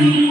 you.